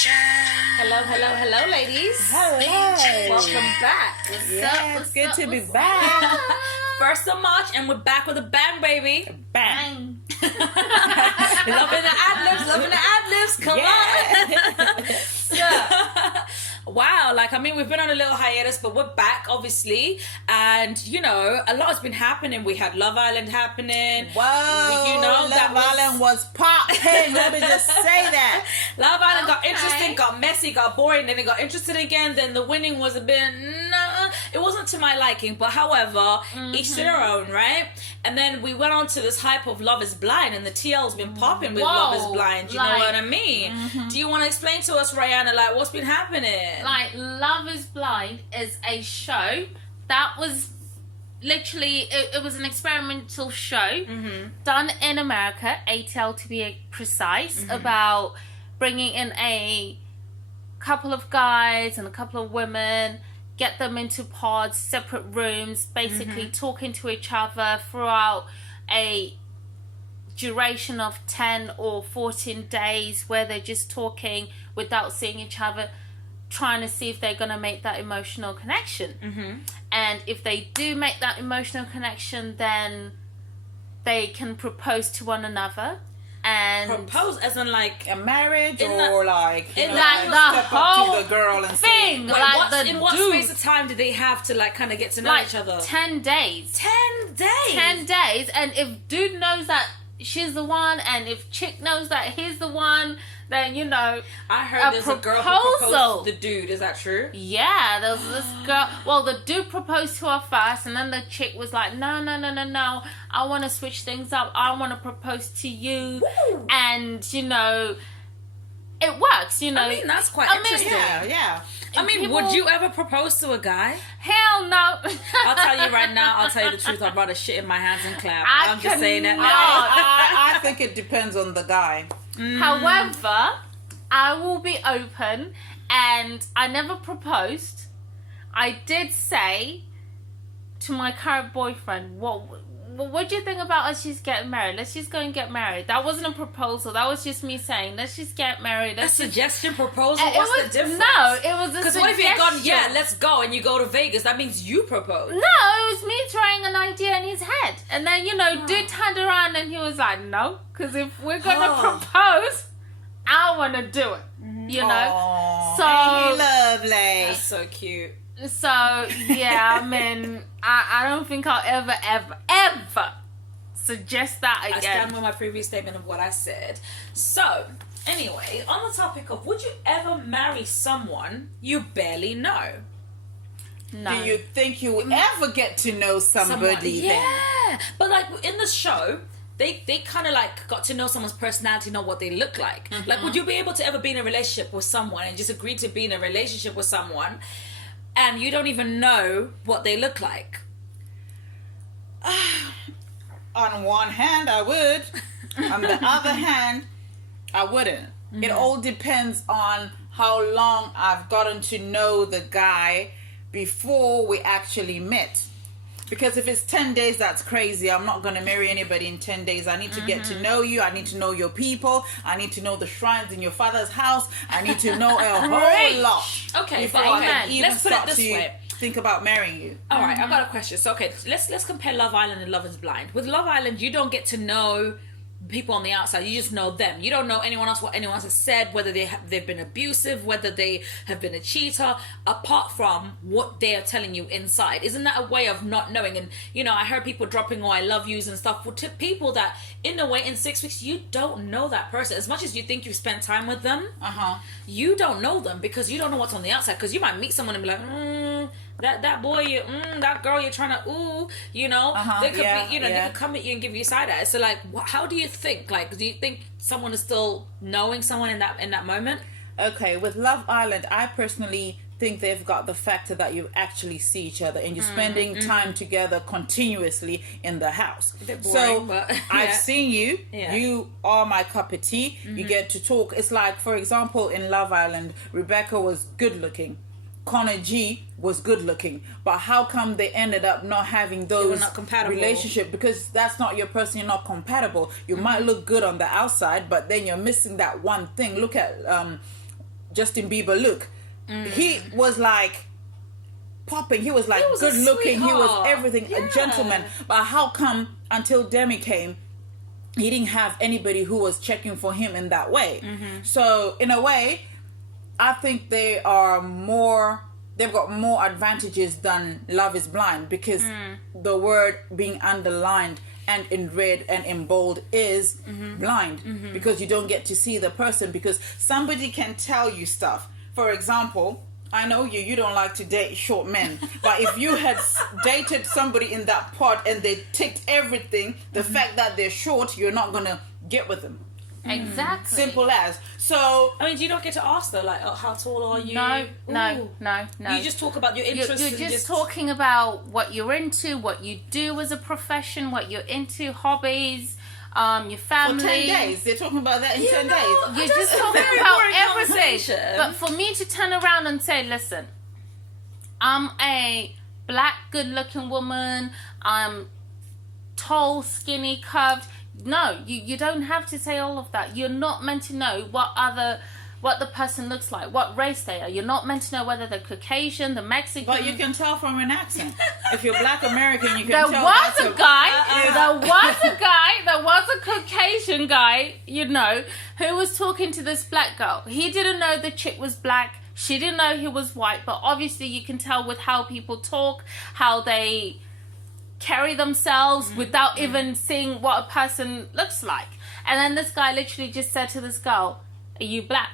Hello, ladies. Hello. Welcome back. It's good to be back. 1st of March, and we're back with a bang, baby. Bang. Loving the ad-libs. Come on. Wow, we've been on a little hiatus, but we're back, obviously. And, a lot has been happening. We had Love Island happening. Whoa, Love Island was popping. Let me just say that. Love Island got interesting, got messy, got boring, then it got interesting again. Then the winning was a bit, it wasn't to my liking. But however, each to their own, right? And then we went on to this hype of Love is Blind, and the TL's been popping with Love is Blind. You know what I mean? Do you want to explain to us, Rihanna, what's been happening? Love is Blind is a show that was literally, it was an experimental show done in America, ATL to be precise, about bringing in a couple of guys and a couple of women, get them into pods, separate rooms, basically talking to each other throughout a duration of 10 or 14 days where they're just talking without seeing each other, trying to see if they're going to make that emotional connection. And if they do make that emotional connection, then they can propose to one another. And propose as in a marriage, or the whole to the girl and thing. Say, in what space of time do they have to kind of get to know each other? 10 days. 10 days. 10 days. And if dude knows that she's the one, and if chick knows that he's the one, then I heard there's a girl who proposed to the dude. Is that true? Yeah, there was this girl. Well, the dude proposed to her first, and then the chick was like, no, I want to switch things up. I want to propose to you. Woo! And it works. That's quite interesting. Yeah. Would you ever propose to a guy? Hell no. I'll tell you right now. I'll tell you the truth. I'd rather shit in my hands and clap. I'm just saying that now. I think it depends on the guy. However, I will be open, and I never proposed. I did say to my current boyfriend, what do you think about us just getting married? Let's just go and get married. That wasn't a proposal. That was just me saying, let's just get married. A suggestion proposal? What's the difference? No, it was a suggestion. Because what if you'd gone, let's go, and you go to Vegas? That means you proposed. No, it was me throwing an idea in his head. And then, dude turned around and he was like, no, because if we're going to propose, I want to do it. Aww, So lovely. That's so cute. So, yeah, I don't think I'll ever suggest that again. I stand with my previous statement of what I said. So, anyway, on the topic of, would you ever marry someone you barely know? No. Do you think you will ever get to know somebody then? Yeah. But, in the show, they kind of, got to know someone's personality, know what they look like. Would you be able to ever be in a relationship with someone and just agree to be in a relationship with someone and you don't even know what they look like? On one hand, I would. On the other hand, I wouldn't. It all depends on how long I've gotten to know the guy before we actually met. Because if it's 10 days, that's crazy. I'm not going to marry anybody in 10 days. I need to get to know you. I need to know your people. I need to know the shrines in your father's house. I need to know a whole lot. Okay, before I can even let's put it start this to way. think about marrying you. All right, I've got a question. So, let's compare Love Island and Love is Blind. With Love Island, you don't get to know people on the outside. You just know them. You don't know anyone else, what anyone else has said, whether they've been abusive, whether they have been a cheater, apart from what they are telling you inside. Isn't that a way of not knowing? And I heard people dropping I love yous and stuff to people that in a way in 6 weeks you don't know that person. As much as you think you've spent time with them, you don't know them because you don't know what's on the outside. Because you might meet someone and be like, that boy, that girl you're trying to, they could be, they could come at you and give you side eye. So how do you think? Do you think someone is still knowing someone in that moment? Okay, with Love Island, I personally think they've got the factor that you actually see each other and you're spending time together continuously in the house. Boring, so but, I've seen you. You are my cup of tea. You get to talk. It's for example, in Love Island, Rebecca was good looking. Connor G was good looking, but how come they ended up not having those relationship? Because that's not your person. You're not compatible. You might look good on the outside, but then you're missing that one thing. Look at Justin Bieber look. He was like popping. He was like He was a good looking. He was sweetheart. everything, a gentleman. But how come until Demi came, he didn't have anybody who was checking for him in that way? So in a way, I think they've got more advantages than Love is Blind, because the word being underlined and in red and in bold is blind, because you don't get to see the person, because somebody can tell you stuff. For example, I know you don't like to date short men, but if you had dated somebody in that pod and they ticked everything, the fact that they're short, you're not gonna get with them. Exactly. Simple as. So I mean, do you not get to ask though, like, oh, how tall are you? No. You just talk about your interests. You're just talking about what you're into, what you do as a profession, what you're into, hobbies, your family. for 10 days. They're talking about that in 10 days. You're just talking about everything. But for me to turn around and say, listen, I'm a black, good-looking woman. I'm tall, skinny, curved. No, you don't have to say all of that. You're not meant to know what the person looks like, what race they are. You're not meant to know whether they're Caucasian, the Mexican. But you can tell from an accent. If you're black American, you can There tell. was a guy, there was a Caucasian guy, who was talking to this black girl. He didn't know the chick was black. She didn't know he was white. But obviously you can tell with how people talk, how they carry themselves without even seeing what a person looks like. And then this guy literally just said to this girl, "Are you black?"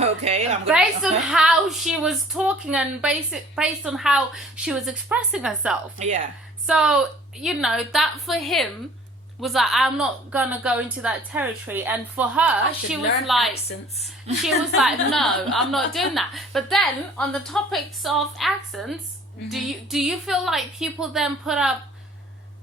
Okay, based on how she was talking and based on how she was expressing herself. Yeah. So, that for him was like, I'm not gonna go into that territory. And for her, she was like, accents. she was like, no, I'm not doing that. But then on the topics of accents, do you feel like people then put up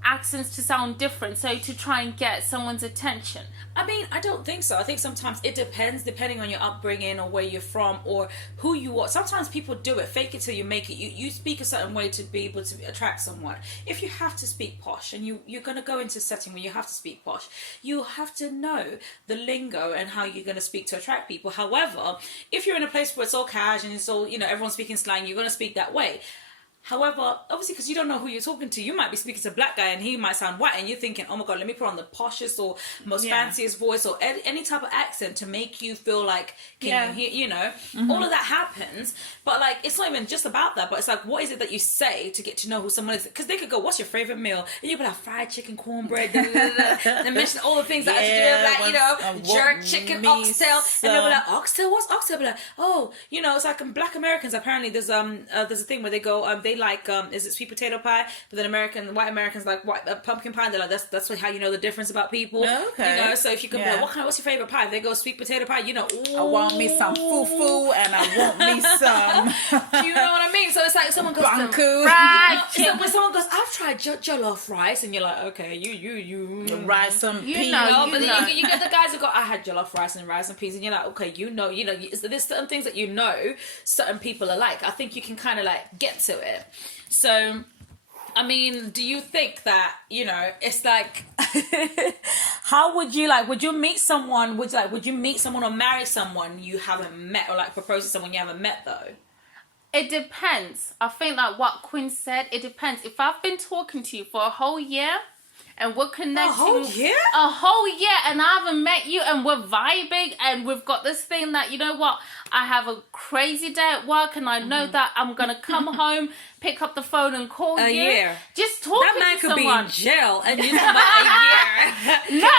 accents to sound different, so to try and get someone's attention? I mean, I don't think so. I think sometimes it depends, depending on your upbringing or where you're from or who you are. Sometimes people do it, fake it till you make it. You speak a certain way to be able to attract someone. If you have to speak posh and you're going to go into a setting where you have to speak posh, you have to know the lingo and how you're going to speak to attract people. However, if you're in a place where it's all cash and it's all, everyone's speaking slang, you're going to speak that way. However, obviously, because you don't know who you're talking to, you might be speaking to a black guy and he might sound white, and you're thinking, oh my God, let me put on the poshest or most fanciest voice or any type of accent to make you feel like, can you hear, all of that happens. But like, it's not even just about that, but it's like, what is it that you say to get to know who someone is? Because they could go, what's your favorite meal? And you'd be like, fried chicken, cornbread, and mention all the things that have to do with jerk chicken, oxtail. And they'll be like, oxtail? What's oxtail? Be like, oh, it's like black Americans, apparently there's a thing where they go, they like is it sweet potato pie, but then white Americans like pumpkin pie. They're like, that's how you know the difference about people. Okay. So if you can be like, what's your favorite pie? They go sweet potato pie. I want me some fufu and I want me some. You know what I mean? So it's like someone goes Banku. when someone goes, I've tried jollof rice, and you're like, okay, you rice some peas. But then you get the guys who go, I had jollof rice and peas, and you're like, okay, there's certain things that certain people are like. I think you can kind of like get to it. So, I mean, do you think that, it's like, how would you meet someone, would you meet someone or marry someone you haven't met, or like propose to someone you haven't met though? It depends. I think like what Queen said, it depends. If I've been talking to you for a whole year and we're connecting. A whole year and I haven't met you and we're vibing and we've got this thing that, I have a crazy day at work and I know that I'm going to come home, pick up the phone and call you. A year. Just talking that man to could someone. be in jail and you talk about a year. No.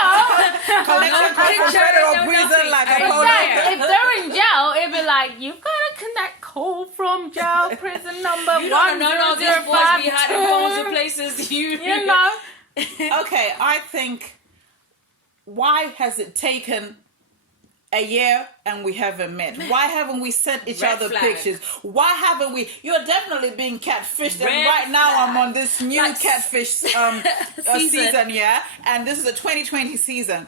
If they're in jail, it'd be like, you've got to connect call from jail, prison number 1005. These boys be hiding phones in places. You know. Okay, I think, why has it taken a year and we haven't met? Why haven't we sent each other pictures? Why haven't we? You're definitely being catfished, and right now I'm on this new catfish season, and this is a 2020 season.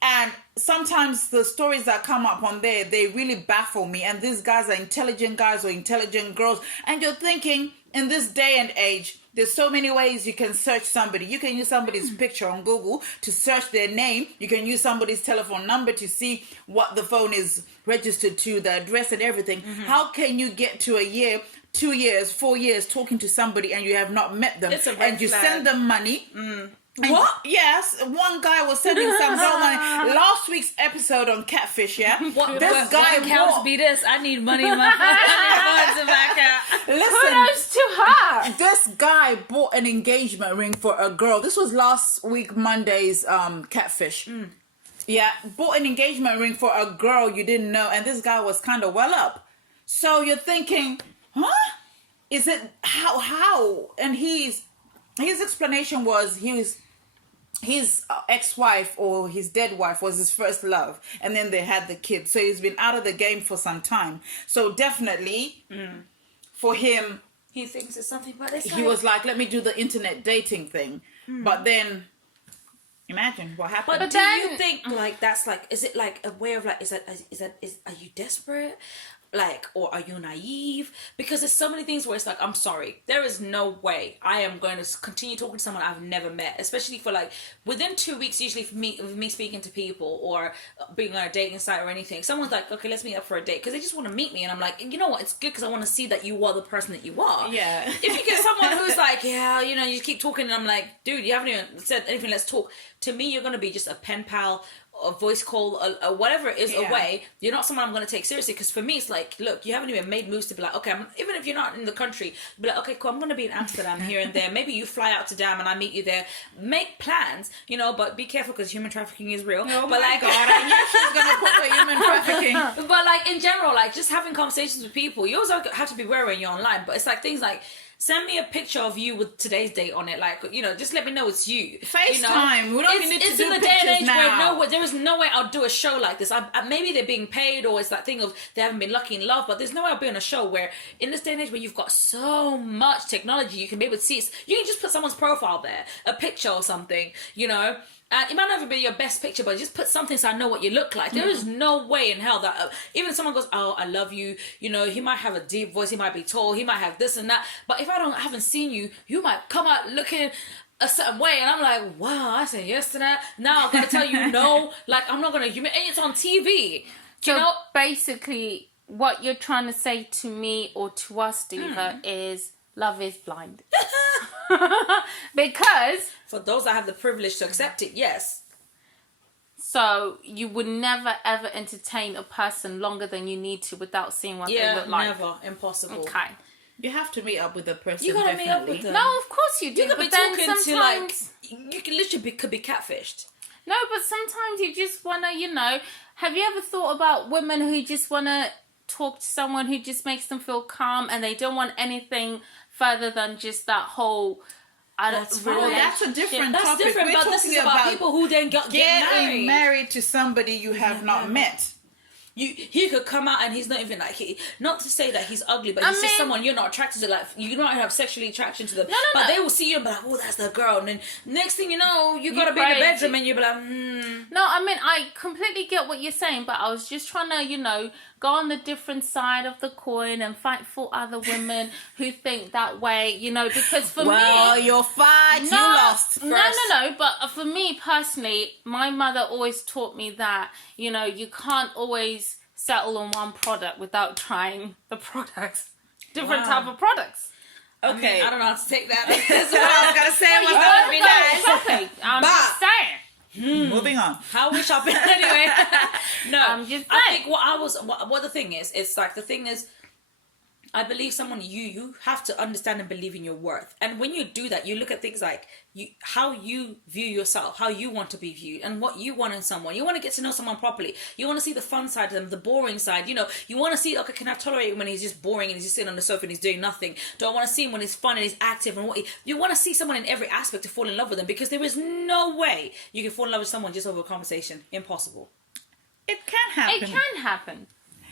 And sometimes the stories that come up on there, they really baffle me. And these guys are intelligent guys or intelligent girls. And you're thinking, in this day and age, there's so many ways you can search somebody. You can use somebody's picture on Google to search their name. You can use somebody's telephone number to see what the phone is registered to, the address and everything. How can you get to a year, 2 years, 4 years talking to somebody and you have not met them? It's a red and you flag. send them money. What? Yes, one guy was sending some girl money. Last week's episode on Catfish, yeah? What, This what, guy what counts bought- be this? I need money in my phone. I need funds in my account. Listen, Kudos to her. this guy bought an engagement ring for a girl. This was last week Monday's Catfish. Yeah, bought an engagement ring for a girl you didn't know, and this guy was kind of well up. So you're thinking, huh? Is it how? And his explanation was his ex-wife or his dead wife was his first love, and then they had the kid. So he's been out of the game for some time. So definitely for him, He thinks it's something about this. he was like, let me do the internet dating thing. But then imagine what happened. But do then- you think like that's like, is it like a way of like, are you desperate? Like, or are you naive? Because there's so many things where it's like, I'm sorry, there is no way I am going to continue talking to someone I've never met, especially for like within 2 weeks. Usually for me speaking to people or being on a dating site or anything, someone's like, okay, let's meet up for a date, because they just want to meet me, and I'm like, you know what, it's good because I want to see that you are the person that you are. Yeah. If you get someone who's like, yeah, you know, you keep talking, and I'm like, dude, you haven't even said anything, let's talk. To me, you're gonna be just a pen pal, a voice call, a whatever it is, Yeah. away. You're not someone I'm going to take seriously, because for me it's like, look, you haven't even made moves to be like, okay, even if you're not in the country, be like, okay, cool, I'm going to be in Amsterdam here and there. Maybe you fly out to Dam and I meet you there. Make plans, you know, but be careful because human trafficking is real. Oh but my like, God, I knew she was going to put the human trafficking. but like in general, like just having conversations with people, you also have to be wary when you're online. But it's like things like, send me a picture of you with today's date on it. Like, you know, just let me know it's you. FaceTime. You know? We don't even need to it's do in the day and pictures age now. where there is no way I'll do a show like this. Maybe they're being paid, or it's that thing of they haven't been lucky in love, but there's no way I'll be on a show where in this day and age where you've got so much technology, you can be able to see, you can just put someone's profile there, a picture or something, you know. It might not even be your best picture, but just put something so I know what you look like. There is no way in hell that even if someone goes, oh, I love you, you know, he might have a deep voice, he might be tall, he might have this and that, but if I haven't seen you, you might come out looking a certain way, and I'm like, wow, I said yes to that. Now I'm gonna tell you no. Like, I'm not gonna. And it's on TV. So You know, basically, what you're trying to say to me or to us, Diva, is love is blind. Because for those that have the privilege to accept it, yes. so you would never ever entertain a person longer than you need to without seeing what they Yeah, look like. never, impossible. Okay. You have to meet up with the person. You gotta meet up definitely. with them. No, of course you do. You could be but then talking to like, sometimes you can literally could be catfished. no, but sometimes you just wanna, you know. Have you ever thought about women who just wanna talk to someone who just makes them feel calm and they don't want anything further than just that whole. That's fine. Well, that's a different That's topic. different, We're but this talking is about about people who then get getting married. married to somebody you have not met. He could come out and he's not even like not to say that he's ugly, but I he's just mean- someone you're not attracted to. Like you don't have sexually attraction to them, No, but no. they will see you and be like, "Oh, that's the girl." And then next thing you know, you gotta be in the crazy. bedroom and you'll be like, No, I mean, I completely get what you're saying, but I was just trying to, you know, go on the different side of the coin and fight for other women who think that way, you know, because for Well, me... you're fine. You lost. No, but for me personally, my mother always taught me that, you know, you can't always settle on one product without trying the products. Different Wow. type of products. Okay. I don't know how to take that. That's what I was gonna say. You Was gotta gonna be go nice. shopping. I'm But- just saying. Moving on. How we shopping anyway? No, I'm just I saying. think what the thing is, it's like the thing is, I believe someone you have to understand and believe in your worth, and when you do that, you look at things like how you view yourself, how you want to be viewed, and what you want in someone. You want to get to know someone properly. You want to see the fun side of them, the boring side. You know, you want to see, okay, can I tolerate him when he's just boring and he's just sitting on the sofa and he's doing nothing? Do I want to see him when he's fun and he's active and you want to see someone in every aspect to fall in love with them, because there is no way you can fall in love with someone just over a conversation. Impossible. It can happen. It can happen.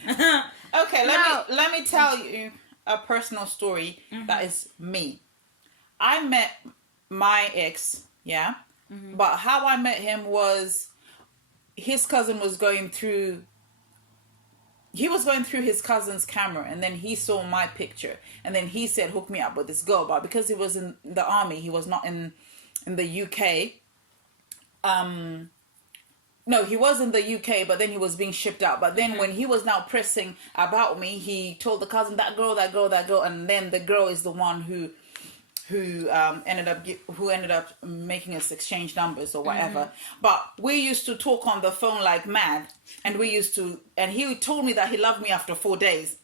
Okay, Now- let me tell you a personal story that is me. I met my ex, yeah, but how I met him was his cousin was going through. He was going through his cousin's camera, and then he saw my picture, and then he said, "Hook me up with this girl." But because he was in the army, he was not in the UK. No, he was in the UK, but then he was being shipped out. But then when he was now pressing about me, he told the cousin, that girl, and then the girl is the one who ended up making us exchange numbers or whatever. But we used to talk on the phone like mad, and he told me that he loved me after 4 days.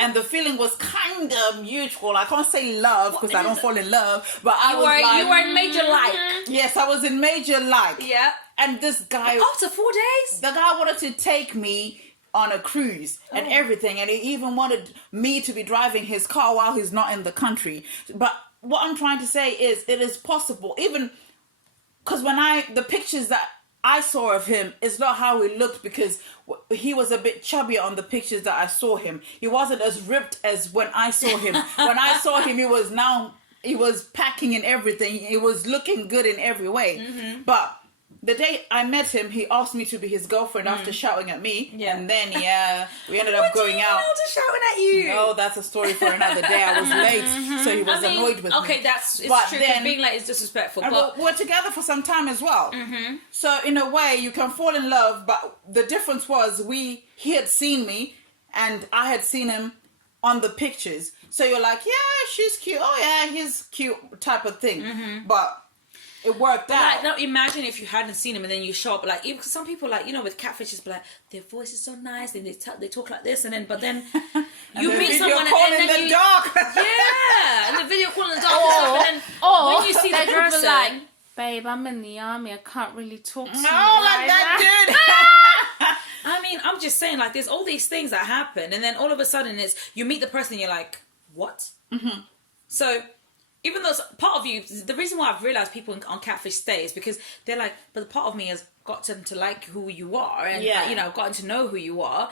And the feeling was kind of mutual. I can't say love because I don't fall in love, but you were in major like. Yes, I was in major like. Yeah. And this guy, after 4 days, the guy wanted to take me on a cruise and everything, and he even wanted me to be driving his car while he's not in the country. But what I'm trying to say is, it is possible, even because the pictures that I saw of him is not how he looked, because he was a bit chubby on the pictures that I saw him. He wasn't as ripped as when I saw him. When I saw him, he was packing and everything. He was looking good in every way. But the day I met him, he asked me to be his girlfriend after shouting at me. Yeah. And then, we ended up going out. After shouting at you? No, that's a story for another day. I was late, so he was annoyed with me. Okay, it's true. Then, being late is disrespectful. But we're together for some time as well. So in a way, you can fall in love, but the difference was he had seen me, and I had seen him on the pictures. So you're like, yeah, she's cute. Oh yeah, he's cute, type of thing. But it worked out. Like, now imagine if you hadn't seen him and then you show up, like, even because some people, like, with catfishes, like, their voice is so nice, and they talk like this, and then you meet someone and then the dark. Yeah, and the video call in the dark and then when you see the person, like, babe, I'm in the army, I can't really talk to you like that, dude. I mean, I'm just saying, like, there's all these things that happen, and then all of a sudden you meet the person and you're like, what? So even though it's part of you, the reason why I've realized people on Catfish stay is because they're like, but the part of me has gotten to like who you are, and gotten to know who you are,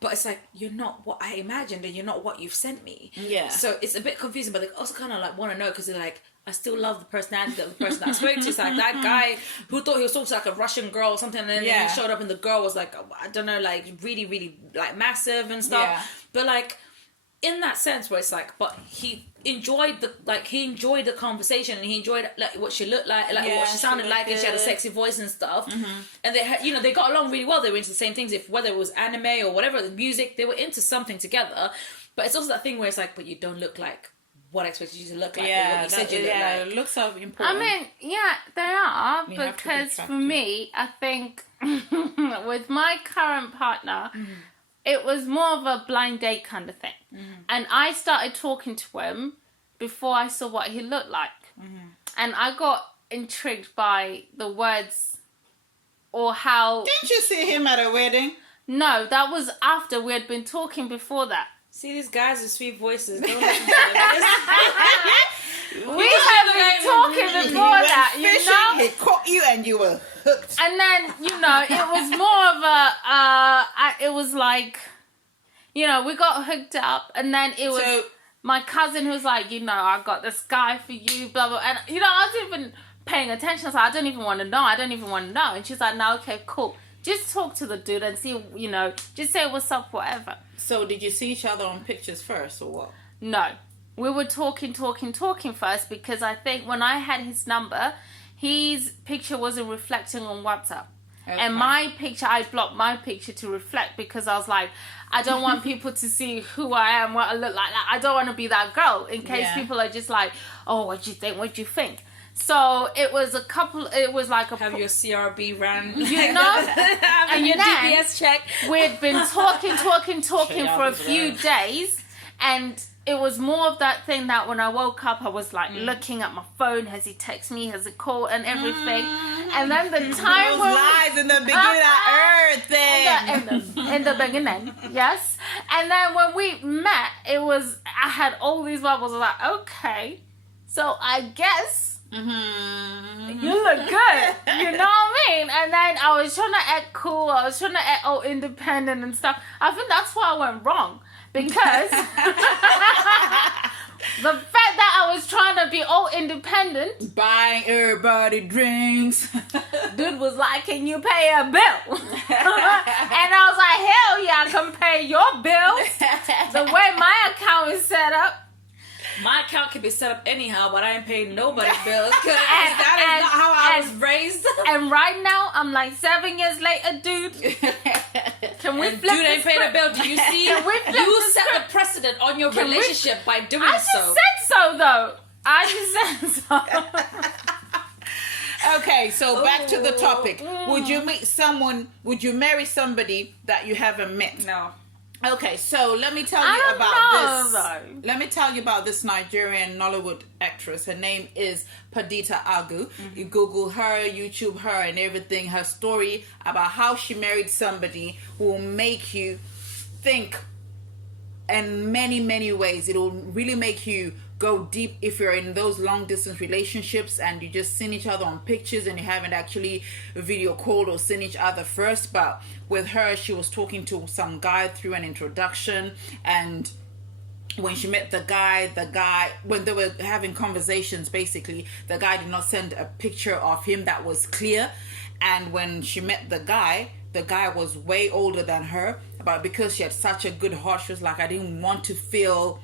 but it's like, you're not what I imagined, and you're not what you've sent me. Yeah. So it's a bit confusing, but they also kind of like want to know, because they're like, I still love the personality of the person that I spoke to. It's like that guy who thought he was talking to like a Russian girl or something, and then he showed up and the girl was like, I don't know, like really, really like massive and stuff. Yeah. But like, in that sense where it's like, but he enjoyed the conversation, and he enjoyed like what she looked like what she sounded like, and she had a sexy voice and stuff. And they had, they got along really well. They were into the same things, whether it was anime or whatever, the music, they were into something together. But it's also that thing where it's like, but you don't look like what I expected you to look like. Yeah, what you said you look like. Looks so important. I mean, yeah, they are, because for me, I think with my current partner, it was more of a blind date kind of thing. And I started talking to him before I saw what he looked like. And I got intrigued by the words or how... Didn't you see him at a wedding? No, that was after we had been talking before that. See these guys with sweet voices. Don't listen to them. We have been talking before that, He caught you and you were hooked. And then, it was more of a, it was like, we got hooked up, and then it was my cousin who was like, I got this guy for you, blah, blah. And, I wasn't even paying attention. I was like, I don't even want to know. And she's like, no, okay, cool. Just talk to the dude and see, just say what's up, whatever. So did you see each other on pictures first or what? No. We were talking first, because I think when I had his number, his picture wasn't reflecting on WhatsApp. Okay. And my picture, I blocked my picture to reflect, because I was like, I don't want people to see who I am, what I look like. I don't want to be that girl in case people are just like, oh, what do you think? So it was like a... Have your CRB ran. And your DPS check. We'd been talking for a few days, and it was more of that thing that when I woke up, I was like looking at my phone. Has he texted me? Has he called? And everything. And then the time... Those lies in the beginning of everything. In the beginning, yes. And then when we met, I had all these bubbles. I was like, okay, so I guess... you look good, you know what I mean? And then I was trying to act cool, I was trying to act all independent and stuff. I think that's why I went wrong, because the fact that I was trying to be all independent, buying everybody drinks, Dude was like, can you pay a bill? And I was like, hell yeah, I can pay your bills. The way my account is set up. My account can be set up anyhow, but I ain't paying nobody's bills. That is not how I was raised. And right now, I'm like 7 years later, dude. Can we flip Dude ain't paying a bill. Do you see? You set the precedent on your relationship by doing I just said so, though. I just said so. Okay, so back to the topic. Would you marry somebody that you haven't met? No. Okay, so let me tell you about this. Let me tell you about this Nigerian Nollywood actress. Her name is Padita Agu. You Google her, YouTube her, and everything. Her story about how she married somebody who will make you think in many, many ways. It will really make you go deep if you're in those long distance relationships and you just seen each other on pictures and you haven't actually video called or seen each other first. But with her, she was talking to some guy through an introduction, and when she met the guy, when they were having conversations, basically the guy did not send a picture of him that was clear. And when she met the guy was way older than her, but because she had such a good heart, she was like, I didn't want to feel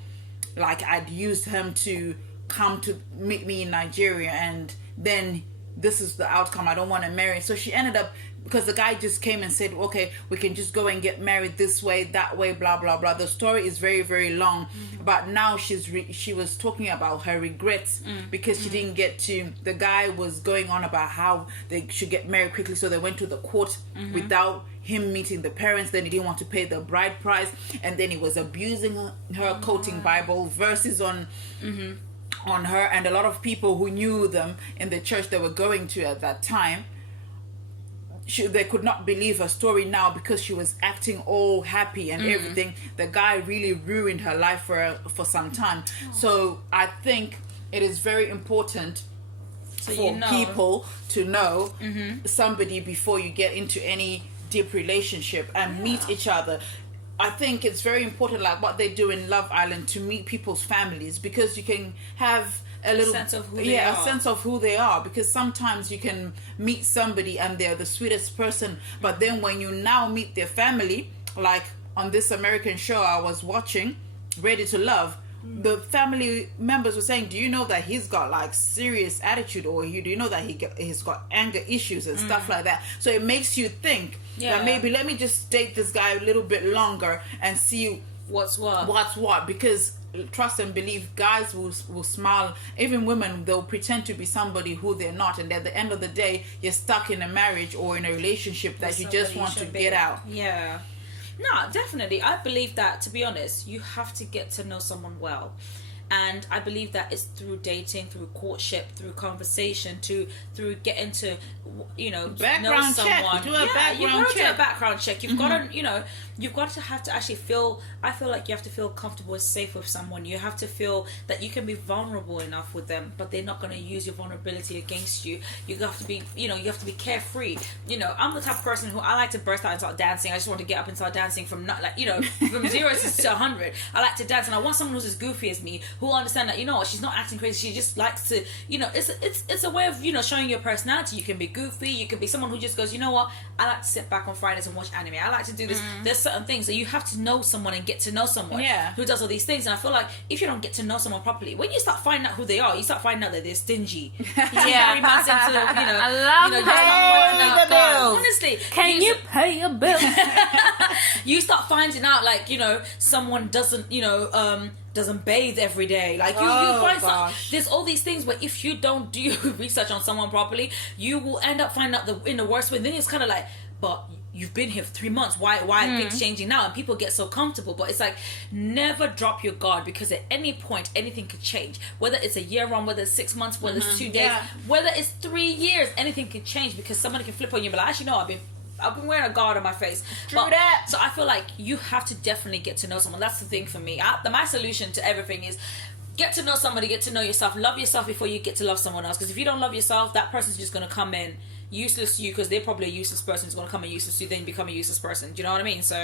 like I'd used him to come to meet me in Nigeria, and then this is the outcome. I don't want to marry. So she ended up, because the guy just came and said, okay, we can just go and get married this way, that way, blah, blah, blah. The story is very, very long. But now she was talking about her regrets because she didn't get to, the guy was going on about how they should get married quickly. So they went to the court without him meeting the parents. Then he didn't want to pay the bride price. And then he was abusing her, quoting Bible verses on her. And a lot of people who knew them in the church they were going to at that time, they could not believe her story now because she was acting all happy and everything. The guy really ruined her life for some time. So I think it is very important for people to know somebody before you get into any deep relationship and meet each other. I think it's very important, like what they do in Love Island, to meet people's families, because you can have a little sense of who they are. A sense of who they are, because sometimes you can meet somebody and they're the sweetest person, but then when you now meet their family, like on this American show I was watching, Ready to Love, the family members were saying, do you know that he's got like serious attitude, or do you know that he's got anger issues and stuff like that? So it makes you think that maybe let me just date this guy a little bit longer and see what's what, because trust and believe, guys will smile, even women, they'll pretend to be somebody who they're not, and at the end of the day you're stuck in a marriage or in a relationship that you just want to get out. No, definitely. I believe that, to be honest, you have to get to know someone well. And I believe that it's through dating, through courtship, through conversation, through getting to, background know someone. Check. Do a background you've got to check. do a background check. You've got to, you've got to have to actually feel. I feel like you have to feel comfortable and safe with someone. You have to feel that you can be vulnerable enough with them, but they're not going to use your vulnerability against you. You have to be, you have to be carefree. I'm the type of person who I like to burst out and start dancing. I just want to get up and start dancing from from 0 to 100. I like to dance, and I want someone who's as goofy as me, who will understand that she's not acting crazy. She just likes to, it's a way of showing your personality. You can be goofy. You can be someone who just goes, you know what, I like to sit back on Fridays and watch anime. I like to do this. There's certain things that you have to know someone and get to know someone who does all these things. And I feel like if you don't get to know someone properly, when you start finding out who they are, you start finding out that they're stingy. 3 months into I love the bill. Honestly, can you pay a bill? You start finding out someone doesn't bathe every day. Like you find there's all these things where if you don't do research on someone properly, you will end up finding out in the worst way. Then it's kind of like, but you've been here for 3 months. Why are things changing now? And people get so comfortable. But it's like, never drop your guard, because at any point anything could change. Whether it's a year on, whether it's 6 months, whether it's 2 days, whether it's 3 years, anything could change, because somebody can flip on you and be like, actually no, I've been wearing a guard on my face. True that. So I feel like you have to definitely get to know someone. That's the thing for me. My solution to everything is get to know somebody, get to know yourself, love yourself before you get to love someone else. Because if you don't love yourself, that person's just going to come in useless to you, because they're probably a useless person who's going to come in useless to you, then become a useless person. Do you know what I mean? So,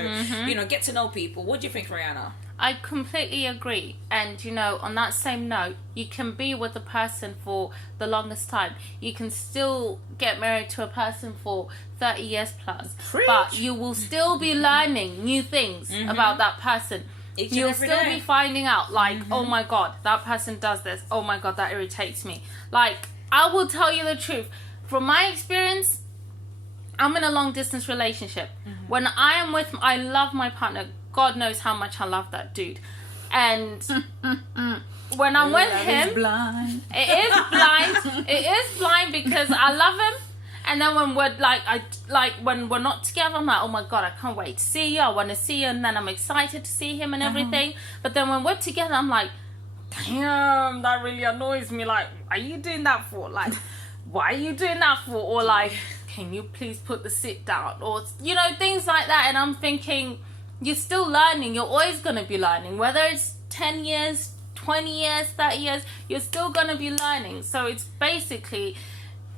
get to know people. What do you think, Rihanna? I completely agree. And, you know, on that same note, you can be with a person for the longest time. You can still get married to a person for 30 years plus. Preach. But you will still be learning new things about that person. You'll still be finding out, like, oh my God, that person does this. Oh my God, that irritates me. Like, I will tell you the truth. From my experience, I'm in a long distance relationship. When I am with, I love my partner. God knows how much I love that dude. And when I'm with him, is blind. it is blind. It is blind because I love him. And then when we're when we're not together, I'm like, oh my God, I can't wait to see you. I want to see you, and then I'm excited to see him and everything. But then when we're together, I'm like, damn, that really annoys me. Like, why are you doing that for? Like, why are you doing that for? Or like, can you please put the sit down? Or, you know, things like that. And I'm thinking, you're still learning. You're always going to be learning. Whether it's 10 years, 20 years, 30 years, you're still going to be learning. So it's basically,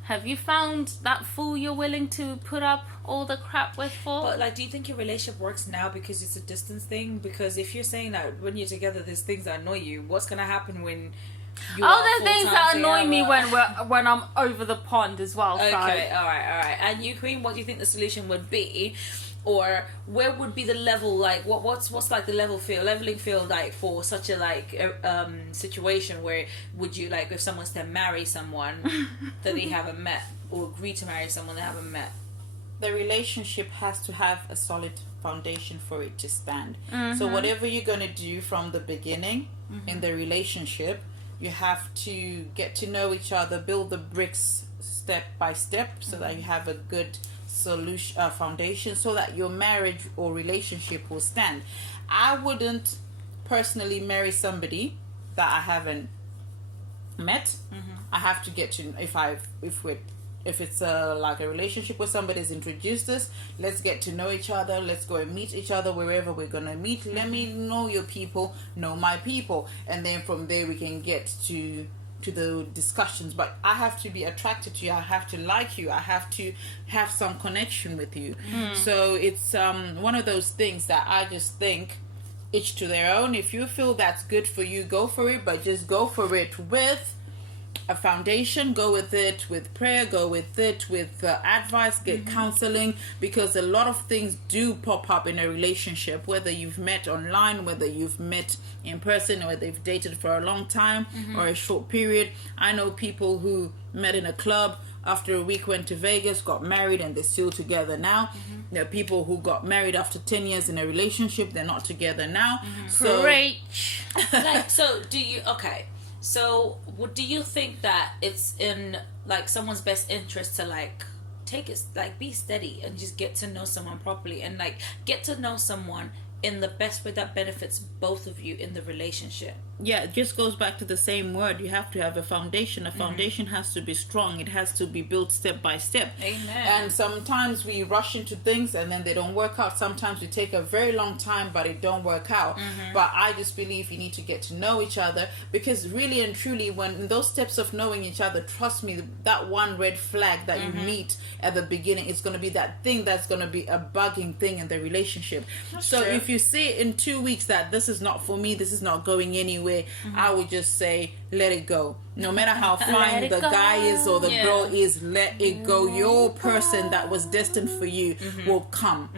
have you found that fool you're willing to put up all the crap with for? But, like, do you think your relationship works now because it's a distance thing? Because if you're saying that when you're together, there's things that annoy you, what's going to happen when you there's things that annoy me when I'm over the pond as well. Okay, so. all right. And you, Queen, what do you think the solution would be? Or where would be the level, like, what's like the leveling field like for such a situation where would you, like, if someone's to marry someone that they haven't met, or agree to marry someone they haven't met? The relationship has to have a solid foundation for it to stand. So whatever you're going to do from the beginning in the relationship, you have to get to know each other, build the bricks step by step so that you have a good solution foundation so that your marriage or relationship will stand. I wouldn't personally marry somebody that I haven't met. I have to get to, if it's like a relationship where somebody's introduced us, let's get to know each other. Let's go and meet each other wherever we're gonna meet. Let me know your people, know my people, and then from there we can get to the discussions. But I have to be attracted to you. I have to like you. I have to have some connection with you. So it's one of those things that I just think each to their own. If you feel that's good for you, go for it, but just go for it with a foundation. Go with it with prayer, go with it with advice, get counseling, because a lot of things do pop up in a relationship, whether you've met online, whether you've met in person, or whether they've dated for a long time or a short period. I know people who met in a club, after a week went to Vegas, got married, and they're still together now. There are people who got married after 10 years in a relationship, they're not together now. So Preach. Like, so do you, okay, so do you think that it's in, like, someone's best interest to, like, take it, like, be steady and just get to know someone properly, and, like, get to know someone in the best way that benefits both of you in the relationship? yeah, it just goes back to the same word. You have to have a foundation. A foundation has to be strong. It has to be built step by step. Amen. And sometimes we rush into things and then they don't work out. Sometimes we take a very long time, but it don't work out. But I just believe you need to get to know each other, because really and truly, when in those steps of knowing each other, trust me, that one red flag that you meet at the beginning is going to be that thing that's going to be a bugging thing in the relationship. So true. if you see in 2 weeks that this is not for me, this is not going anywhere, I would just say, let it go. No matter how fine the guy is or the girl is, let it go. Your person that was destined for you will come.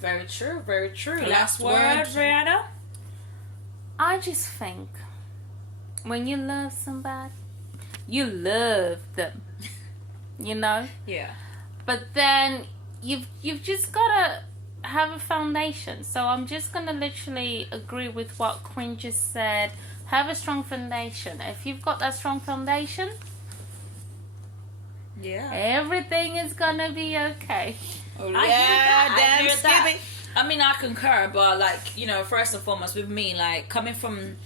Very true, very true. Last Last word, word. Brianna? I just think when you love somebody, you love them, you know? Yeah. But then you've just got to have a foundation. So I'm just going to literally agree with what Queen just said. Have a strong foundation. If you've got that strong foundation, Yeah. everything is going to be okay. Oh, I hear that. I damn hear that. Skippy. I mean, I concur, but, like, you know, first and foremost with me, like, coming from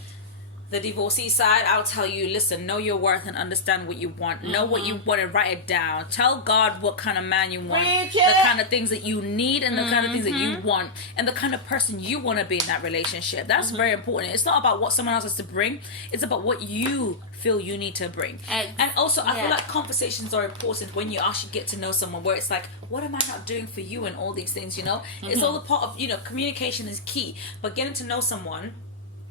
the divorcee side, I'll tell you, listen, know your worth and understand what you want. Know what you want and write it down. Tell God what kind of man you want. The kind of things that you need and the kind of things that you want. And the kind of person you want to be in that relationship. That's very important. It's not about what someone else has to bring. It's about what you feel you need to bring. And also, I feel like conversations are important when you actually get to know someone, where it's like, what am I not doing for you, and all these things, you know? It's all a part of, you know, communication is key. But getting to know someone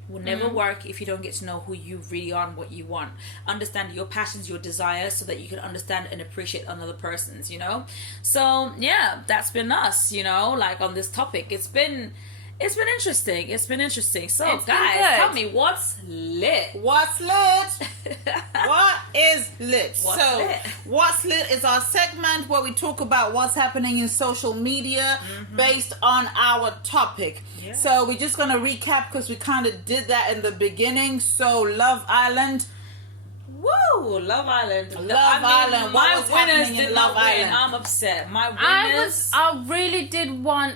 will never work if you don't get to know who you really are and what you want. Understand your passions, your desires, so that you can understand and appreciate another person's, you know? So, yeah, that's been us, you know, like on this topic. It's been interesting. It's been interesting. So, guys, tell me, what's lit? What's lit? What is lit? Lit? What's lit is our segment where we talk about what's happening in social media based on our topic. Yeah. So, we're just going to recap because we kind of did that in the beginning. So, Love Island. Woo! Love Island. Island. What was winners happening in did Love not win. Island? I'm upset. My winners. I really did want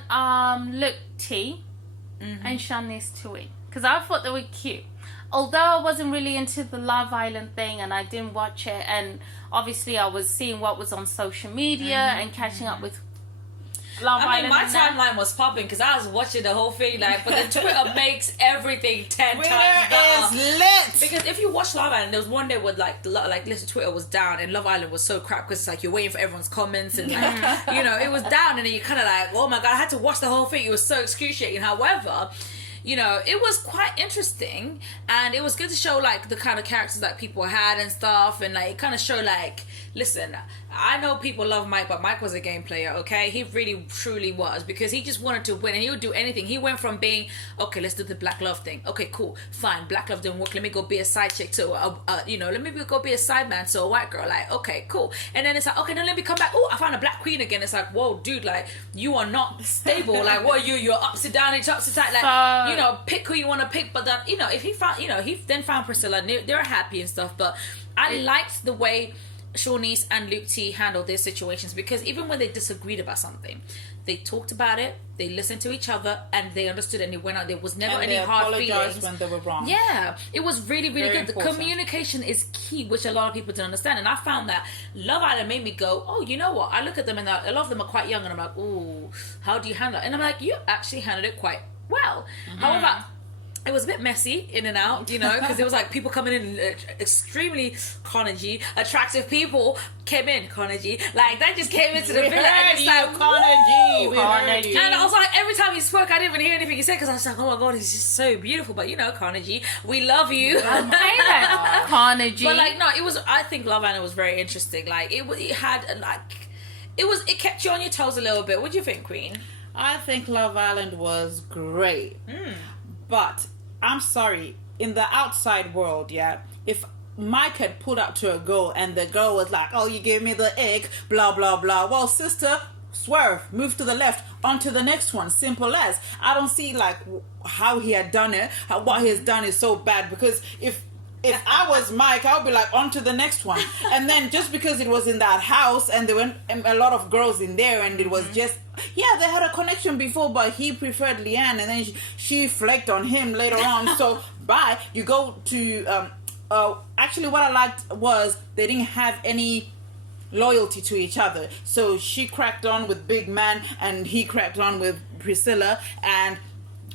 Luke T and Shanice to win, because I thought they were cute. Although I wasn't really into the Love Island thing and I didn't watch it, and obviously I was seeing what was on social media and catching up with Love Island. My timeline was popping because I was watching the whole thing, like, but the Twitter makes everything 10 times better. Is lit. Because if you watch Love Island, there was one day where listen, Twitter was down and Love Island was so crap because it's like you're waiting for everyone's comments and like, you know, it was down, and then you kind of like, oh my god, I had to watch the whole thing. It was so excruciating. However, you know, it was quite interesting, and it was good to show like the kind of characters that people had and stuff, and like it kind of showed like, listen, I know people love Mike, but Mike was a game player, okay? He really truly was, because he just wanted to win and he would do anything. He went from being, okay, let's do the black love thing. Okay, cool, fine, black love didn't work. Let me go be a side chick to let me go be a side man to a white girl. Like, okay, cool. And then it's like, okay, then let me come back. Oh, I found a black queen again. It's like, whoa, dude, like you are not stable. Like, what are you? You're upside down, it's upside tight. Like, you know, pick who you want to pick. But then, you know, if he found, you know, he then found Priscilla. And they're happy and stuff. But I liked the way Shawnice and Luke T handled their situations, because even when they disagreed about something, they talked about it, they listened to each other, and they understood, and they went out. There was never any hard feelings when they were wrong. Yeah, it was really, really Very good. important. The communication is key, which a lot of people don't understand. And I found that Love Island made me go, oh, you know what? I look at them and a lot of them are quite young, and I'm like, ooh, how do you handle it? And I'm like, you actually handled it quite well. However, it was a bit messy in and out, you know, because it was like people coming in, extremely Carnegie, attractive people came in, Carnegie, like that just came into the villa, and it's like, Carnegie. And I was like, every time he spoke, I didn't even hear anything he said, because I was like, oh my god, he's just so beautiful. But you know, Carnegie, we love you. Carnegie. But like, no, it was. I think Love Island was very interesting. Like, it had like, it kept you on your toes a little bit. What do you think, Queen? I think Love Island was great. But I'm sorry, in the outside world, if Mike had pulled up to a girl and the girl was like, oh, you gave me the ick, blah, blah, blah. Well, sister, swerve, move to the left, on to the next one. Simple as. I don't see like how he had done it, what he has done is so bad, because if I was Mike, I would be like, on to the next one. And then just because it was in that house and there were a lot of girls in there, and it was just, they had a connection before, but he preferred Leanne, and then she flaked on him later on. So, bye. You go to, actually what I liked was they didn't have any loyalty to each other. So she cracked on with Big Man, and he cracked on with Priscilla, and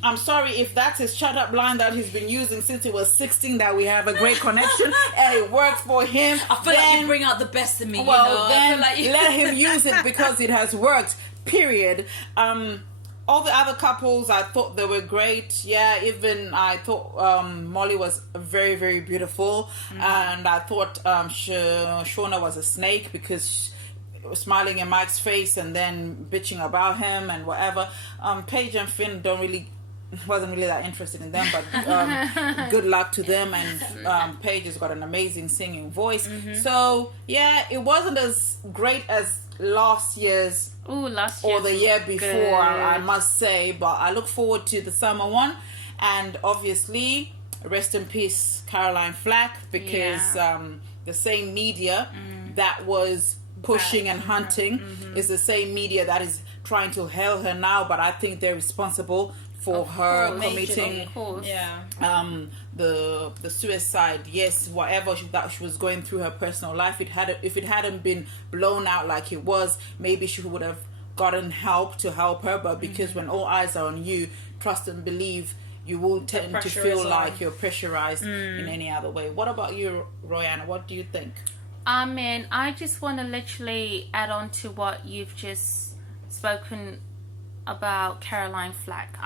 I'm sorry if that's his shut up line that he's been using since he was 16, that we have a great connection and it works for him. I feel like you bring out the best in me. Well, you know? then I feel like let him use it because it has worked. Period. All the other couples, I thought they were great. Yeah, even I thought Molly was very, very beautiful, and I thought Shauna was a snake because smiling in Mike's face and then bitching about him and whatever. Paige and Finn wasn't really that interested in them, but good luck to them. And Paige has got an amazing singing voice. So yeah, it wasn't as great as last year's or the year before, I must say, but I look forward to the summer one. And obviously, rest in peace Caroline Flack, because the same media that was pushing and hunting is the same media that is trying to hail her now. But I think they're responsible for her course, committing of course. Yeah. the suicide. Yes, whatever that she was going through her personal life, if it hadn't been blown out like it was, maybe she would have gotten help to help her. But because when all eyes are on you, trust and believe, you will tend to pressure feel is like on. you're pressurized in any other way. What about you, Royanna? What do you think? I mean, I just want to literally add on to what you've just spoken about Caroline Flack.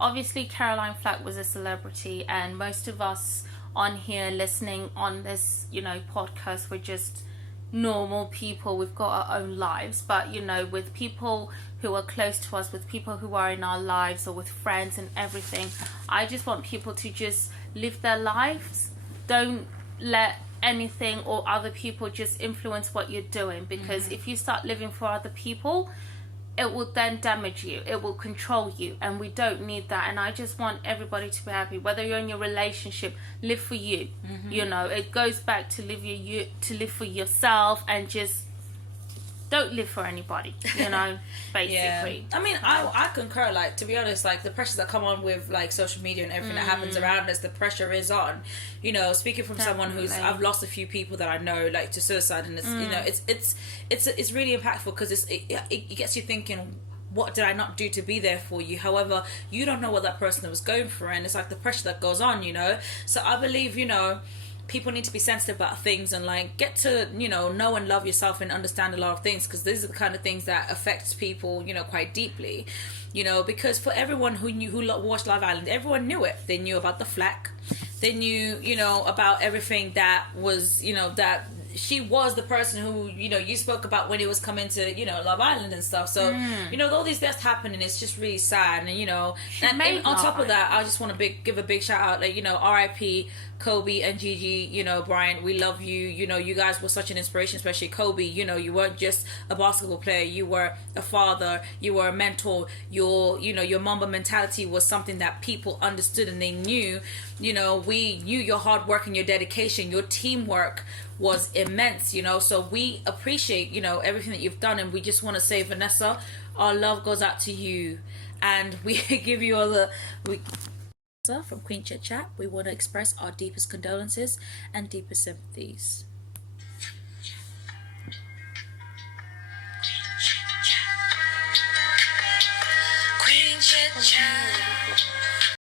Obviously Caroline Flack was a celebrity, and most of us on here listening on this, podcast, we're just normal people. We've got our own lives, but with people who are close to us, with people who are in our lives, or with friends and everything, I just want people to just live their lives. Don't let anything or other people just influence what you're doing, because if you start living for other people, it will then damage you, it will control you, and we don't need that. And I just want everybody to be happy. Whether you're in your relationship, live for you. It goes back to live for yourself, and just don't live for anybody, basically. Yeah. I mean, I concur. Like, to be honest, like, the pressures that come on with, like, social media and everything that happens around us, the pressure is on. Speaking from someone I've lost a few people that I know, like, to suicide, and it's it's really impactful, because it gets you thinking, what did I not do to be there for you? However, you don't know what that person was going through, and it's like the pressure that goes on, So I believe, people need to be sensitive about things, and like get to know and love yourself and understand a lot of things, because these are the kind of things that affects people quite deeply, because for everyone who watched Love Island, everyone knew it. They knew about the flack, they knew about everything that was that she was the person who you spoke about when it was coming to Love Island and stuff. So all these deaths happening, it's just really sad. And and on top of that, I just want to give a big shout out, like R.I.P. Kobe and Gigi, Brian, we love you. You guys were such an inspiration, especially Kobe. You weren't just a basketball player, you were a father, you were a mentor. Your Mamba mentality was something that people understood, and they knew. We knew your hard work and your dedication, your teamwork was immense, so we appreciate everything that you've done. And we just want to say, Vanessa, our love goes out to you, and we give you all from Queen Chit Chat. We want to express our deepest condolences and deepest sympathies. Queen Chit Chat.